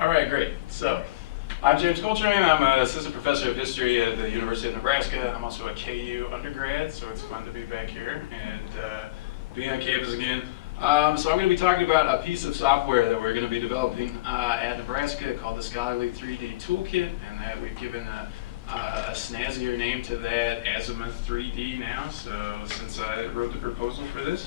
All right, great. So, I'm James Coltrane. I'm an assistant professor of history at the University of Nebraska. I'm also a KU undergrad, so it's fun to be back here and be on campus again. So I'm going to be talking about a piece of software that we're going to be developing at Nebraska called the Scholarly 3D Toolkit, and that we've given a snazzier name to that, Azimuth 3D now, so since I wrote the proposal for this.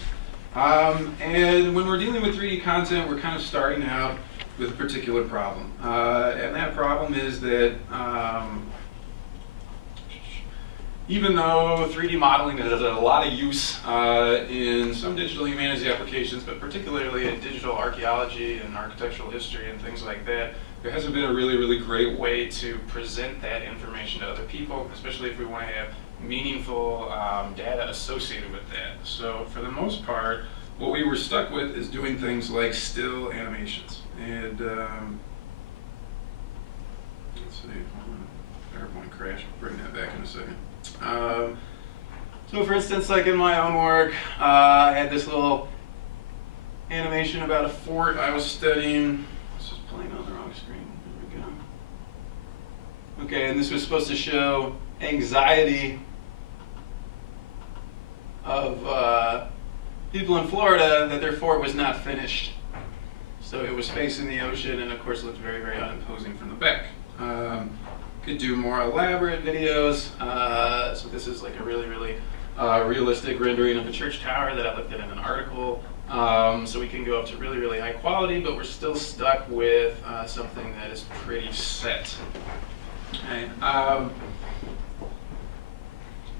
And when we're dealing with 3D content, we're kind of starting out with a particular problem. And that problem is that even though 3D modeling has a lot of use in some digital humanities applications, but particularly in digital archaeology and architectural history and things like that, there hasn't been a really, really great way to present that information to other people, especially if we want to have meaningful data associated with that. So for the most part, what we were stuck with is doing things like still animations. And let's see, PowerPoint crash, bring that back in a second. So for instance, like in my own work, I had this little animation about a fort I was studying. This is playing on the wrong screen. There we go. Okay, and this was supposed to show anxiety of people in Florida that their fort was not finished. So it was facing the ocean and of course looked very, very unimposing from the back. Could do more elaborate videos. So this is like a really, really realistic rendering of a church tower that I looked at in an article. So we can go up to really, really high quality, but we're still stuck with something that is pretty set.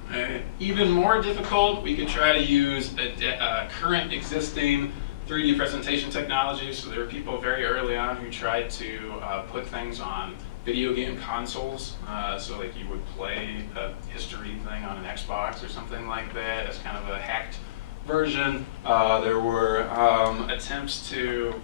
Okay. Even more difficult, we could try to use a current existing 3D presentation technology. So there were people very early on who tried to put things on video game consoles. So like you would play a history thing on an Xbox or something like that as kind of a hacked version. There were attempts to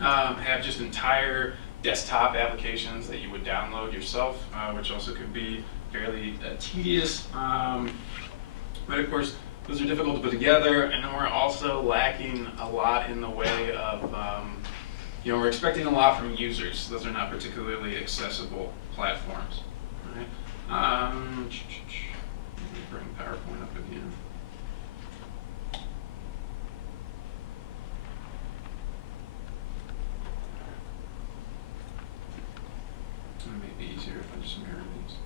have just entire desktop applications that you would download yourself, which also could be fairly tedious. But of course, those are difficult to put together, and then we're also lacking a lot in the way of, we're expecting a lot from users. Those are not particularly accessible platforms. Right? Let me bring PowerPoint up again. It may be easier if I just mirror these.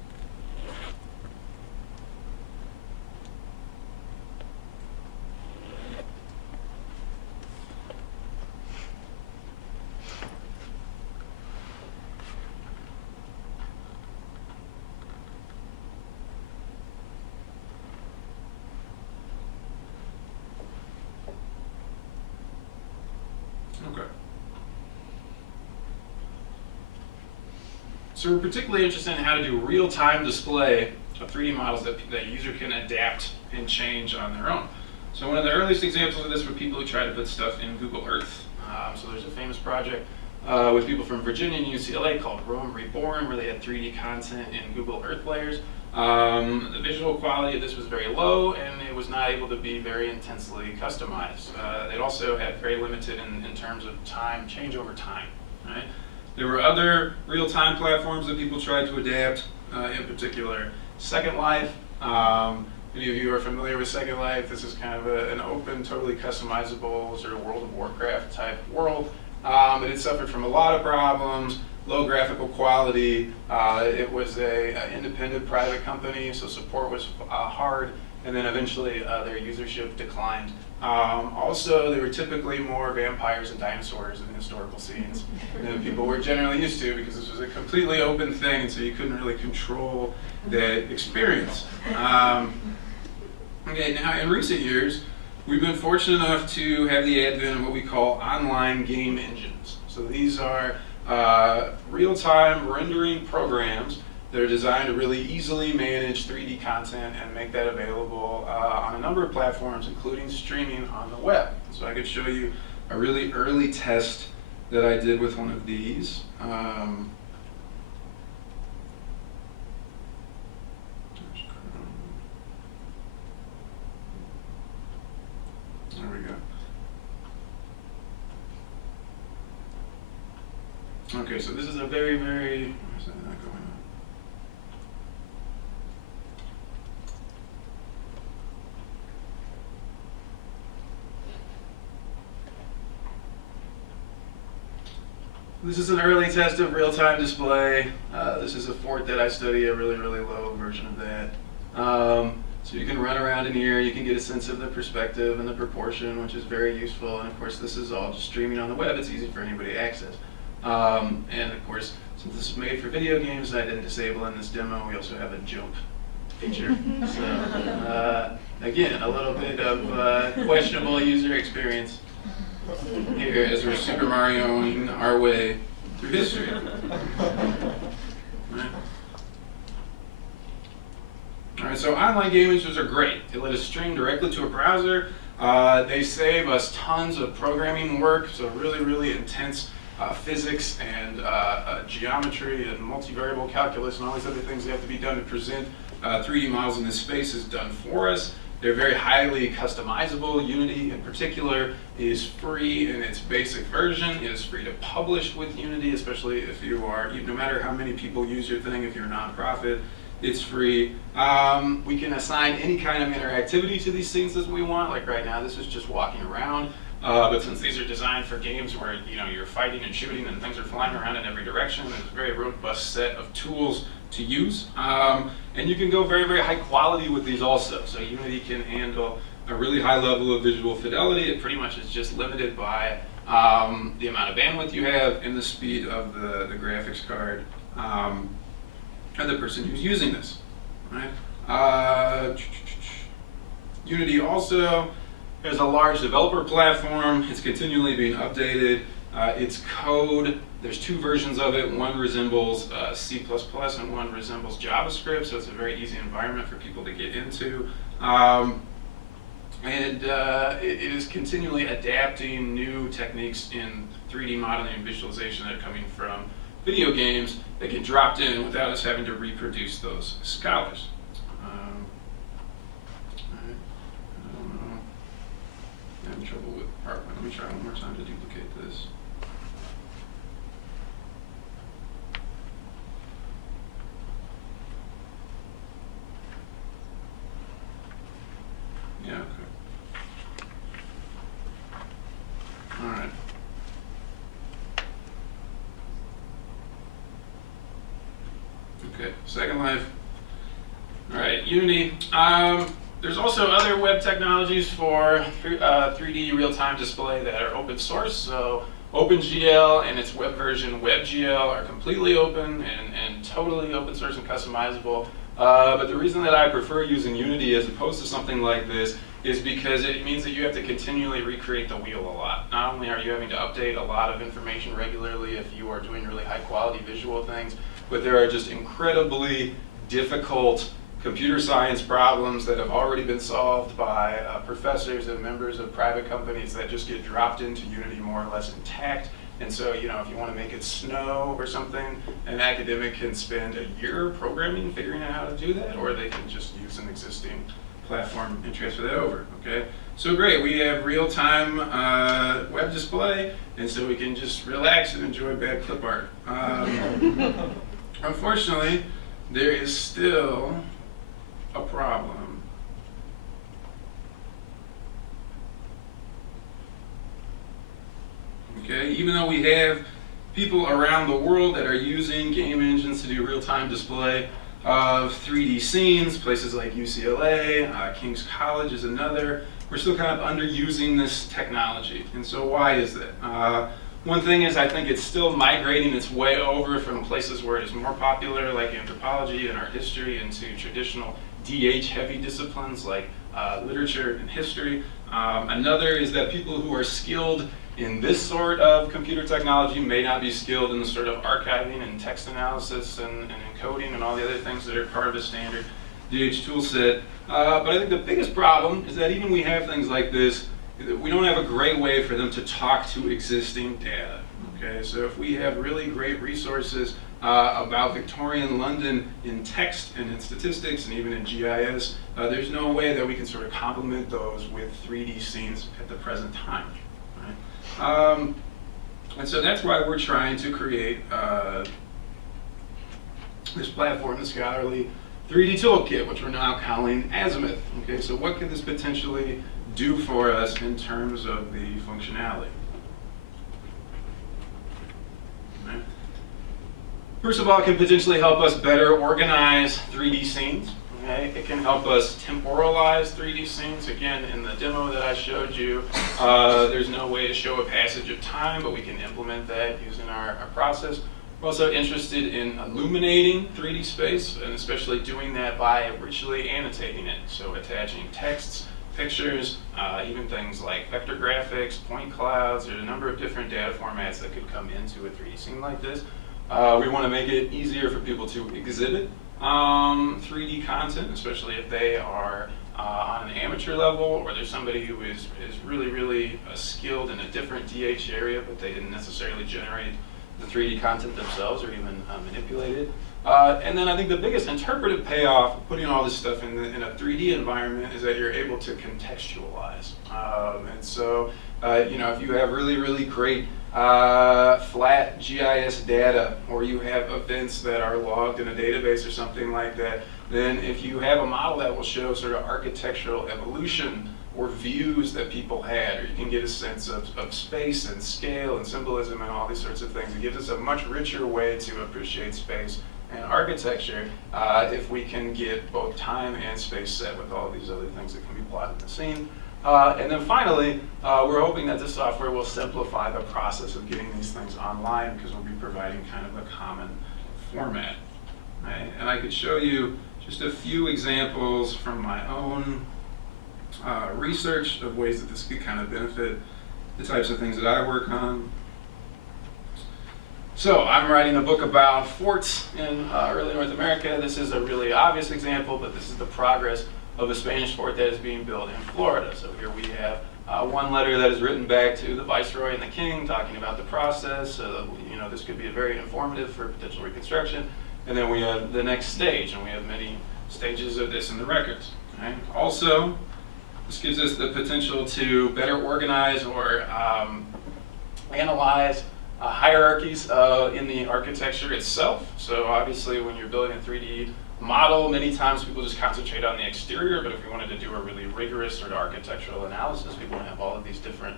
Okay. So we're particularly interested in how to do real-time display of 3D models that user can adapt and change on their own. So one of the earliest examples of this were people who tried to put stuff in Google Earth. So there's a famous project with people from Virginia and UCLA called Rome Reborn, where they had 3D content in Google Earth layers. The visual quality of this was very low, and it was not able to be very intensely customized. It also had very limited in terms of time, change over time. Right? There were other real-time platforms that people tried to adapt, in particular Second Life. Many of you are familiar with Second Life. This is kind of an open, totally customizable sort of World of Warcraft type world. But it suffered from a lot of problems, low graphical quality. It was an independent private company, so support was hard, and then eventually their usership declined. Also, they were typically more vampires and dinosaurs in historical scenes than people were generally used to, because this was a completely open thing, and so you couldn't really control the experience. Okay, now in recent years, we've been fortunate enough to have the advent of what we call online game engines. So these are real-time rendering programs that are designed to really easily manage 3D content and make that available on a number of platforms, including streaming on the web. So I could show you a really early test that I did with one of these. There we go. Okay, so this is a very, very, why is that not going on? This is an early test of real-time display. This is a fort that I study, a really, really low version of that. So you can run around in here, you can get a sense of the perspective and the proportion, which is very useful. And of course, this is all just streaming on the web. It's easy for anybody to access. And of course, since this is made for video games, I didn't disable in this demo. We also have a jump feature. So again, a little bit of questionable user experience here as we're Super Marioing our way through history. Right. All right, so online game engines are great. They let us stream directly to a browser. They save us tons of programming work, so really, really intense physics and geometry and multivariable calculus and all these other things that have to be done to present 3D models in this space is done for us. They're very highly customizable. Unity in particular is free in its basic version. It is free to publish with Unity, especially if you are, no matter how many people use your thing, if you're a nonprofit, it's free. We can assign any kind of interactivity to these things as we want. Like right now, this is just walking around. But since these are designed for games where you're fighting and shooting and things are flying around in every direction, there's a very robust set of tools to use. And you can go very, very high quality with these also. So Unity can handle a really high level of visual fidelity. It pretty much is just limited by the amount of bandwidth you have and the speed of the graphics card and the person who's using this. Right? Unity also is a large developer platform. It's continually being updated. Its code, there's two versions of it. One resembles C++ and one resembles JavaScript, so it's a very easy environment for people to get into. It is continually adapting new techniques in 3D modeling and visualization that are coming from video games that get dropped in without us having to reproduce those scholars. I'm having trouble with PowerPoint. Let me try one more time to duplicate this. Yeah, okay. All right. Okay, Second Life. All right, Unity. There's also other web technologies for 3D real-time display that are open source. So OpenGL and its web version WebGL are completely open and totally open source and customizable. But the reason that I prefer using Unity as opposed to something like this is because it means that you have to continually recreate the wheel a lot. Not only are you having to update a lot of information regularly if you are doing really high quality visual things, but there are just incredibly difficult computer science problems that have already been solved by professors and members of private companies that just get dropped into Unity more or less intact. And so, if you want to make it snow or something, an academic can spend a year programming, figuring out how to do that, or they can just use an existing platform and transfer that over, okay? So great, we have real-time web display, and so we can just relax and enjoy bad clip art. Unfortunately, there is still a problem. Okay, even though we have people around the world that are using game engines to do real-time display of 3D scenes, places like UCLA, King's College is another, we're still kind of underusing this technology. And so why is that? One thing is I think it's still migrating its way over from places where it is more popular, like anthropology and art history, into traditional DH-heavy disciplines like literature and history. Another is that people who are skilled in this sort of computer technology may not be skilled in the sort of archiving and text analysis and encoding and all the other things that are part of the standard DH toolset. But I think the biggest problem is that even we have things like this, we don't have a great way for them to talk to existing data. Okay, so if we have really great resources about Victorian London in text and in statistics and even in GIS, there's no way that we can sort of complement those with 3D scenes at the present time. Right? And so that's why we're trying to create this platform, the Scholarly 3D Toolkit, which we're now calling Azimuth. Okay, so what could this potentially do for us in terms of the functionality? Right. First of all, it can potentially help us better organize 3D scenes. Okay? It can help us temporalize 3D scenes. Again, in the demo that I showed you, there's no way to show a passage of time, but we can implement that using our process. We're also interested in illuminating 3D space, and especially doing that by richly annotating it. So attaching texts, pictures, even things like vector graphics, point clouds. There's a number of different data formats that could come into a 3D scene like this. We want to make it easier for people to exhibit 3D content, especially if they are on an amateur level, or there's somebody who is really skilled in a different DH area, but they didn't necessarily generate the 3D content themselves or even manipulate it. And then I think the biggest interpretive payoff of putting all this stuff in a 3D environment is that you're able to contextualize. And so, you know, if you have really great flat GIS data, or you have events that are logged in a database or something like that, then if you have a model that will show sort of architectural evolution or views that people had, or you can get a sense of space and scale and symbolism and all these sorts of things, it gives us a much richer way to appreciate space and architecture if we can get both time and space set with all these other things that can be plotted in the scene. And then finally, we're hoping that this software will simplify the process of getting these things online, because we'll be providing kind of a common format. Right? And I could show you just a few examples from my own research of ways that this could kind of benefit the types of things that I work on. So I'm writing a book about forts in early North America. This is a really obvious example, but this is the progress of a Spanish fort that is being built in Florida. So here we have one letter that is written back to the Viceroy and the King talking about the process. You know, this could be very informative for potential reconstruction. And then we have the next stage, and we have many stages of this in the records. Right? Also, this gives us the potential to better organize or analyze hierarchies in the architecture itself. So obviously when you're building a 3D model, many times people just concentrate on the exterior, but if we wanted to do a really rigorous sort of architectural analysis, we want to have all of these different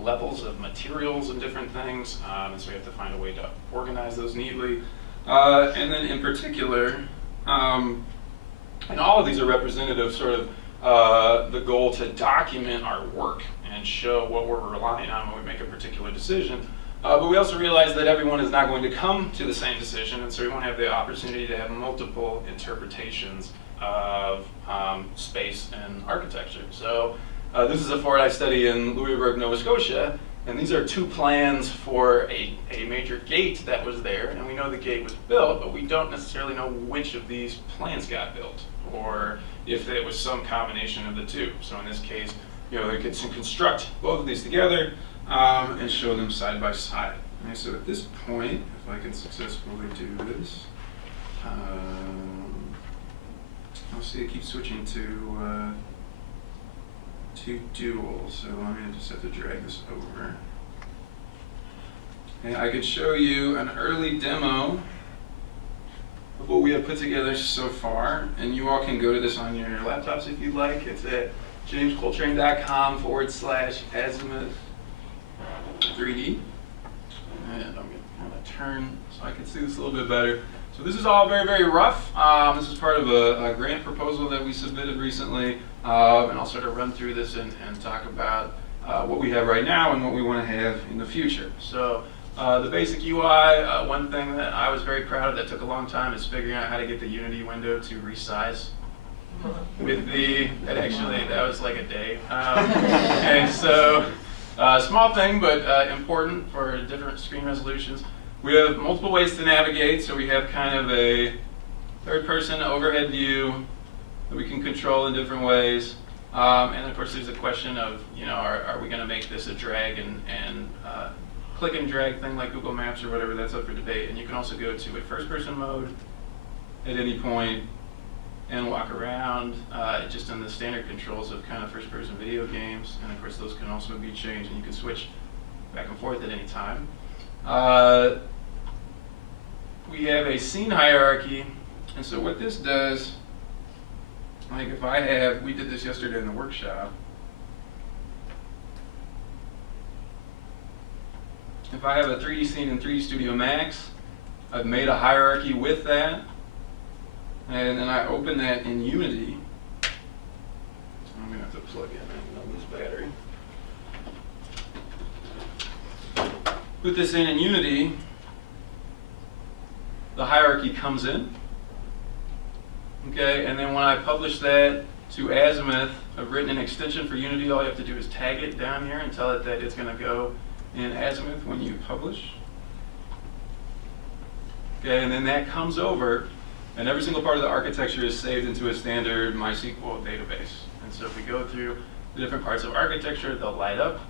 levels of materials and different things, and so we have to find a way to organize those neatly. And then in particular, and all of these are representative sort of the goal to document our work and show what we're relying on when we make a particular decision. But we also realize that everyone is not going to come to the same decision, and so we want to have the opportunity to have multiple interpretations of space and architecture. So this is a fort I study in Louisbourg, Nova Scotia, and these are two plans for a major gate that was there, and we know the gate was built, but we don't necessarily know which of these plans got built, or if it was some combination of the two. So in this case, you know, they could construct both of these together and show them side by side. Okay, so at this point, if I can successfully do this, I'll see it keeps switching to dual, so I'm going to just have to drag this over. And I could show you an early demo of what we have put together so far, and you all can go to this on your laptops if you'd like. It's at jamescoltrane.com/azimuth 3D. And I'm going to turn so I can see this a little bit better. So this is all very rough. This is part of a grant proposal that we submitted recently, and I'll sort of run through this and talk about what we have right now and what we want to have in the future. So the basic UI, one thing that I was very proud of that took a long time is figuring out how to get the Unity window to resize. With that was like a day. And so, small thing, but important for different screen resolutions. We have multiple ways to navigate, so we have kind of a third-person overhead view that we can control in different ways. And of course, there's a question of, you know, are we going to make this a drag and click and drag thing like Google Maps or whatever? That's up for debate. And you can also go to a first-person mode at any point and walk around just in the standard controls of kind of first-person video games. And of course, those can also be changed, and you can switch back and forth at any time. We have a scene hierarchy, and so what this does, like if I have, we did this yesterday in the workshop. If I have a 3D scene in 3D Studio Max, I've made a hierarchy with that, and then I open that in Unity. I'm going to have to plug in, I'm going to lose battery. Put this in Unity, the hierarchy comes in. Okay, and then when I publish that to Azimuth, I've written an extension for Unity. All you have to do is tag it down here and tell it that it's going to go in Azimuth when you publish. Okay, and then that comes over, and every single part of the architecture is saved into a standard MySQL database. And so if we go through the different parts of architecture, they'll light up.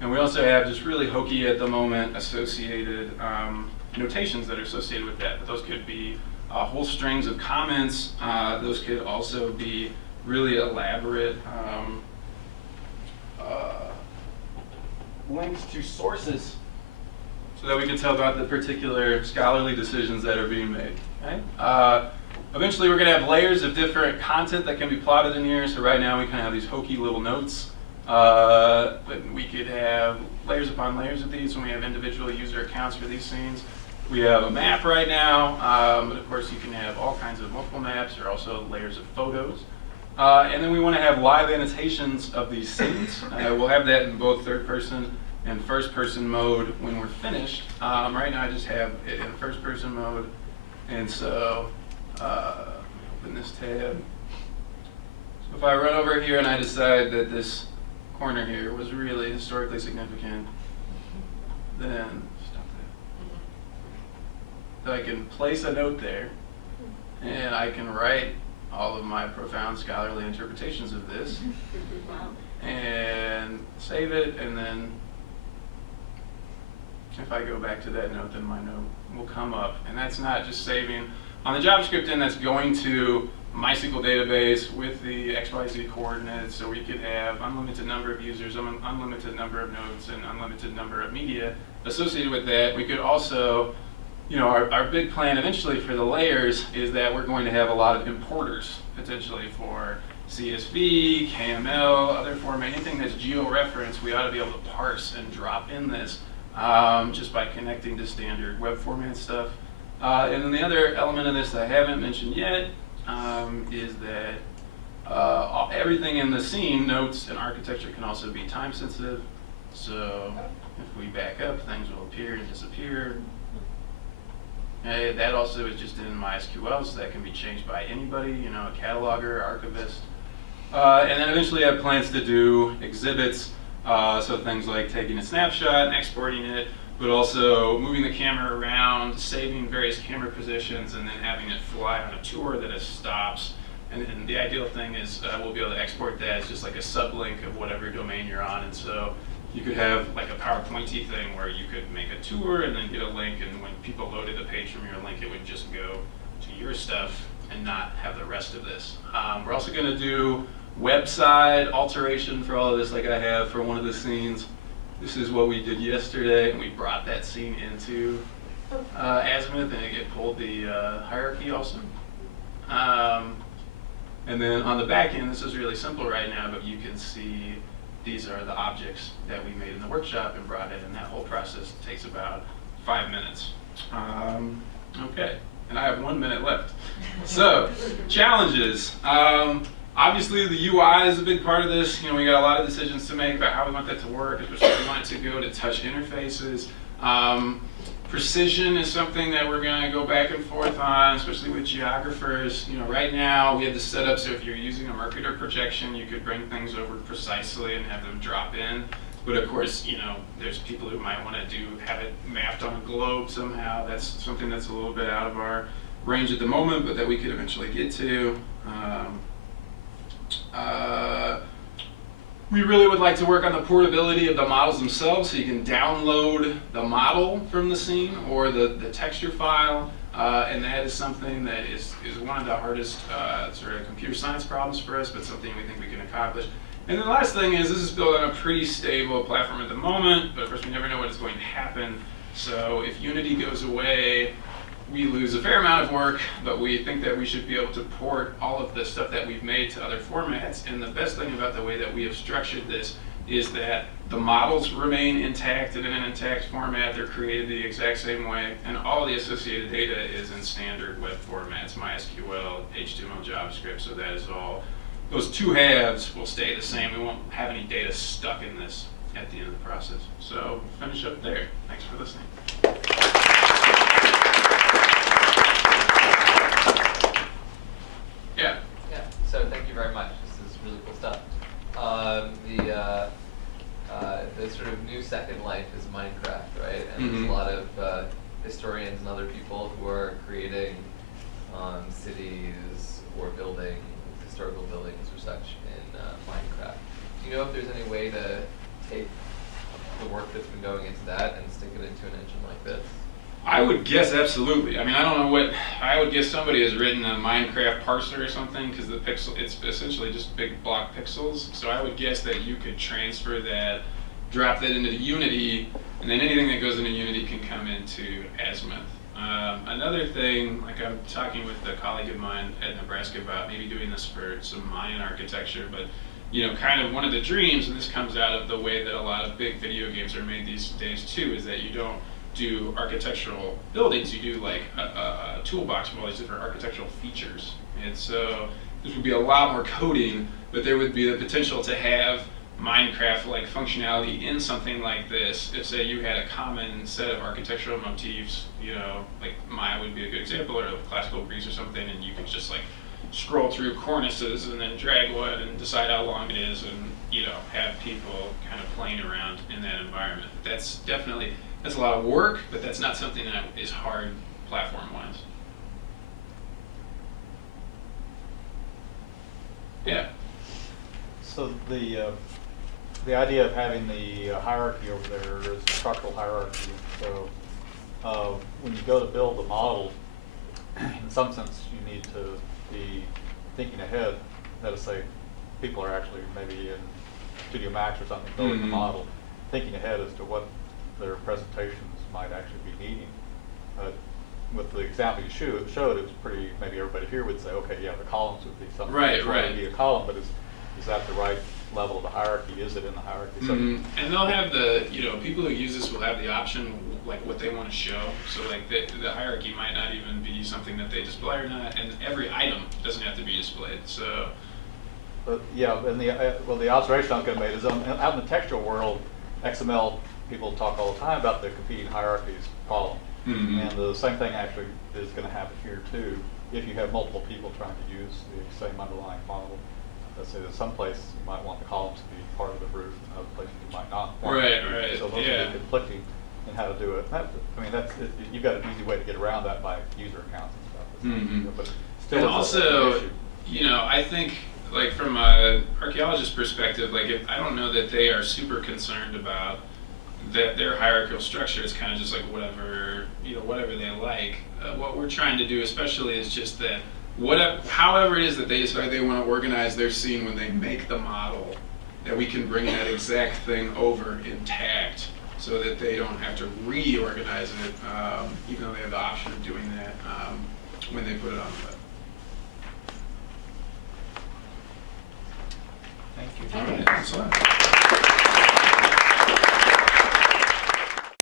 And we also have just really hokey at the moment associated notations that are associated with that. But those could be whole strings of comments. Those could also be really elaborate links to sources so that we can tell about the particular scholarly decisions that are being made. Okay? Eventually we're going to have layers of different content that can be plotted in here. So right now we kind of have these hokey little notes. But we could have layers upon layers of these when we have individual user accounts for these scenes. We have a map right now, but of course you can have all kinds of multiple maps or also layers of photos. And then we want to have live annotations of these scenes. We'll have that in both third person and first person mode when we're finished. Right now I just have it in first person mode, and so open this tab. So if I run over here and I decide that this corner here was really historically significant, then stop that. So I can place a note there, and I can write all of my profound scholarly interpretations of this, and save it, and then if I go back to that note, then my note will come up. And that's not just saving on the JavaScript end, that's going to MySQL database with the XYZ coordinates, so we could have unlimited number of users, unlimited number of nodes, and unlimited number of media associated with that. We could also, you know, our big plan eventually for the layers is that we're going to have a lot of importers, potentially for CSV, KML, other format, anything that's geo-referenced, we ought to be able to parse and drop in this just by connecting to standard web format stuff. And then the other element of this that I haven't mentioned yet is that everything in the scene, notes and architecture, can also be time sensitive. So if we back up, things will appear and disappear. That also is just in MySQL, so that can be changed by anybody, you know, a cataloger, archivist. And then eventually I have plans to do exhibits, so things like taking a snapshot and exporting it, but also moving the camera around, saving various camera positions, and then having it fly on a tour that it stops. And the ideal thing is we'll be able to export that as just like a sublink of whatever domain you're on. And so you could have like a PowerPointy thing where you could make a tour and then get a link, and when people loaded the page from your link, it would just go to your stuff and not have the rest of this. We're also going to do website alteration for all of this, like I have for one of the scenes. This is what we did yesterday, and we brought that scene into Azimuth, and it pulled the hierarchy also. And then on the back end, this is really simple right now, but you can see these are the objects that we made in the workshop and brought in, and that whole process takes about 5 minutes. Okay, and I have 1 minute left. So, challenges. Obviously, the UI is a big part of this. You know, we got a lot of decisions to make about how we want that to work, especially if we want it to go to touch interfaces. Precision is something that we're going to go back and forth on, especially with geographers. You know, right now we have this set up so if you're using a Mercator projection, you could bring things over precisely and have them drop in. But of course, you know, there's people who might want to have it mapped on a globe somehow. That's something that's a little bit out of our range at the moment, but that we could eventually get to. We really would like to work on the portability of the models themselves, so you can download the model from the scene or the texture file, and that is something that is one of the hardest sort of computer science problems for us, but something we think we can accomplish. And then the last thing is this is built on a pretty stable platform at the moment, but of course we never know what is going to happen. So if Unity goes away, we lose a fair amount of work, but we think that we should be able to port all of the stuff that we've made to other formats. And the best thing about the way that we have structured this is that the models remain intact and in an intact format. They're created the exact same way, and all the associated data is in standard web formats, MySQL, HTML, JavaScript, so that is all. Those two halves will stay the same. We won't have any data stuck in this at the end of the process. So finish up there. Thanks for listening. Yeah. Yeah. So thank you very much. This is really cool stuff. The sort of new second life is Minecraft, right? And there's a lot of historians and other people who are creating cities or building historical buildings or such in Minecraft. Do you know if there's any way to take the work that's been going into that and stick it into an engine like this? I would guess absolutely. I mean, I don't know what, I would guess somebody has written a Minecraft parser or something, because the pixel, it's essentially just big block pixels. So I would guess that you could transfer that, drop that into Unity, and then anything that goes into Unity can come into Azimuth. Another thing, like I'm talking with a colleague of mine at Nebraska about maybe doing this for some Mayan architecture, but you know, kind of one of the dreams, and this comes out of the way that a lot of big video games are made these days too, is that you don't do architectural buildings, you do like a toolbox with all these different architectural features. And so this would be a lot more coding, but there would be the potential to have Minecraft-like functionality in something like this. If, say, you had a common set of architectural motifs, you know, like Maya would be a good example, or Classical Greece or something, and you could just like scroll through cornices and then drag wood and decide how long it is, and you know, have people kind of playing around in that environment. That's definitely, that's a lot of work, but that's not something that is hard platform-wise. Yeah. So the idea of having the hierarchy over there is a structural hierarchy. So when you go to build the model, in some sense you need to be thinking ahead. Let us say people are actually maybe in Studio Max or something building the model, thinking ahead as to what their presentations might actually be needing. With the example you showed, it was pretty, maybe everybody here would say, okay, yeah, the columns would be something. Right. Would be a column, but is that the right level of the hierarchy? Is it in the hierarchy? So And they'll have the, you know, people who use this will have the option, like what they want to show. So like the hierarchy might not even be something that they display or not, and every item doesn't have to be displayed. So. But yeah, and the observation I'm going to make is out in the textual world, XML people talk all the time about the competing hierarchies problem. And the same thing actually is going to happen here too. If you have multiple people trying to use the same underlying model, let's say there's some place you might want the columns to be part of the roof, and other places you might not want Right. So those are conflicting in how to do it. I mean, you've got an easy way to get around that by user accounts and stuff. But still, and also, you know, I think like from an archaeologist perspective, like I don't know that they are super concerned about that their hierarchical structure is kind of just like whatever, you know, whatever they like. What we're trying to do especially is just that however it is that they decide they want to organize their scene when they make the model, that we can bring that exact thing over intact so that they don't have to reorganize it, even though they have the option of doing that when they put it on the web. Thank you. All right, thanks a lot.